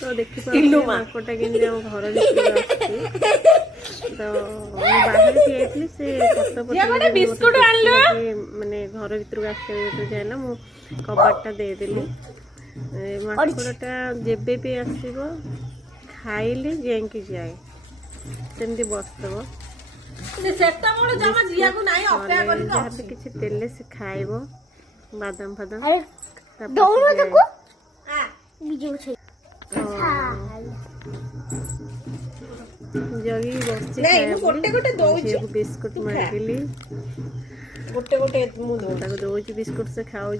तो देखिए माकटा के घर तो बाहर थी से माने घर भर आसते जाए ना मु कबाटा देदेली माकड़टा जेबे भी आसब खाइले जाए सेमती बसतब जहाँ भी किसी देले से खाइब बादाम फादाम जगी बस बिस्कुट मांगिली गोटे गोटे दौर बिस्कुट से खाऊँ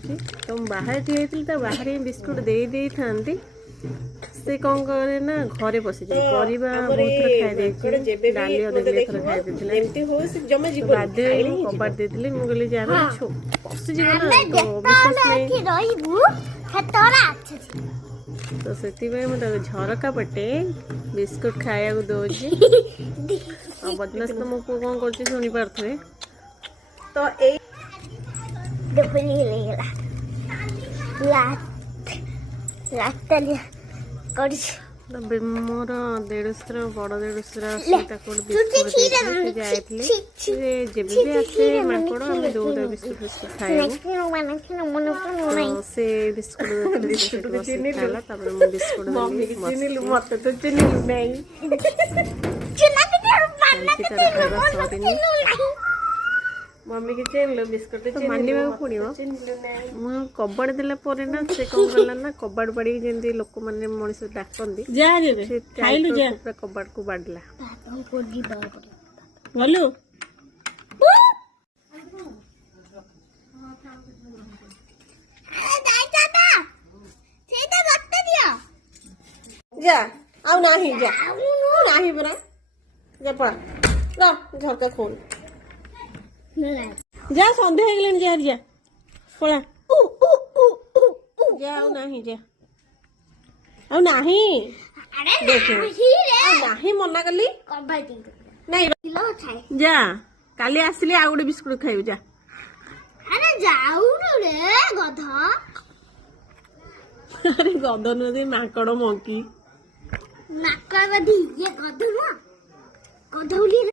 तो बाहर थी तो बाहर ही बिस्कुट दे था से कौन करे ना घरे पशि जाए परिवा बहुत खाई डाली अधे थर खाई बाध्य कबाट देती मुझे जहाँ पशुजी तो से झरका पटे बिस्कुट खाया दौर बदमाश तो मो पु कौन कर शुणी पारे तो मोर देढ़शुर बड़ देढ़शुर जब आसे माकड़ आम दौड़ बिस्कुट बिस्कुट खाए से बिस्कुट खाला बिस्कुट मत तो चिन्हलु नहीं मम्मी की चिन्हलु बिस्कुट मानिबा पड़ो कबाड़ देला परे ना से कौन कला ना कबाड़ बाड़ी जेंती लोक माने मनीष डाकंदी कबाड़ को बाड़ला गलु जा आउ नाही जा नाही बरा जा पड़ा झरका खोल जा सन्ध्या हो जा जा पड़ा जा आउ नाही जा आउ नाही देख नाही मना कली नहीं जा काली आसली आ गोटे बिस्कुट खाइबू जा अरे जाऊ रे गध अरे गध नुह माकड़ मंकी नाकड़ ये गध ना गधौली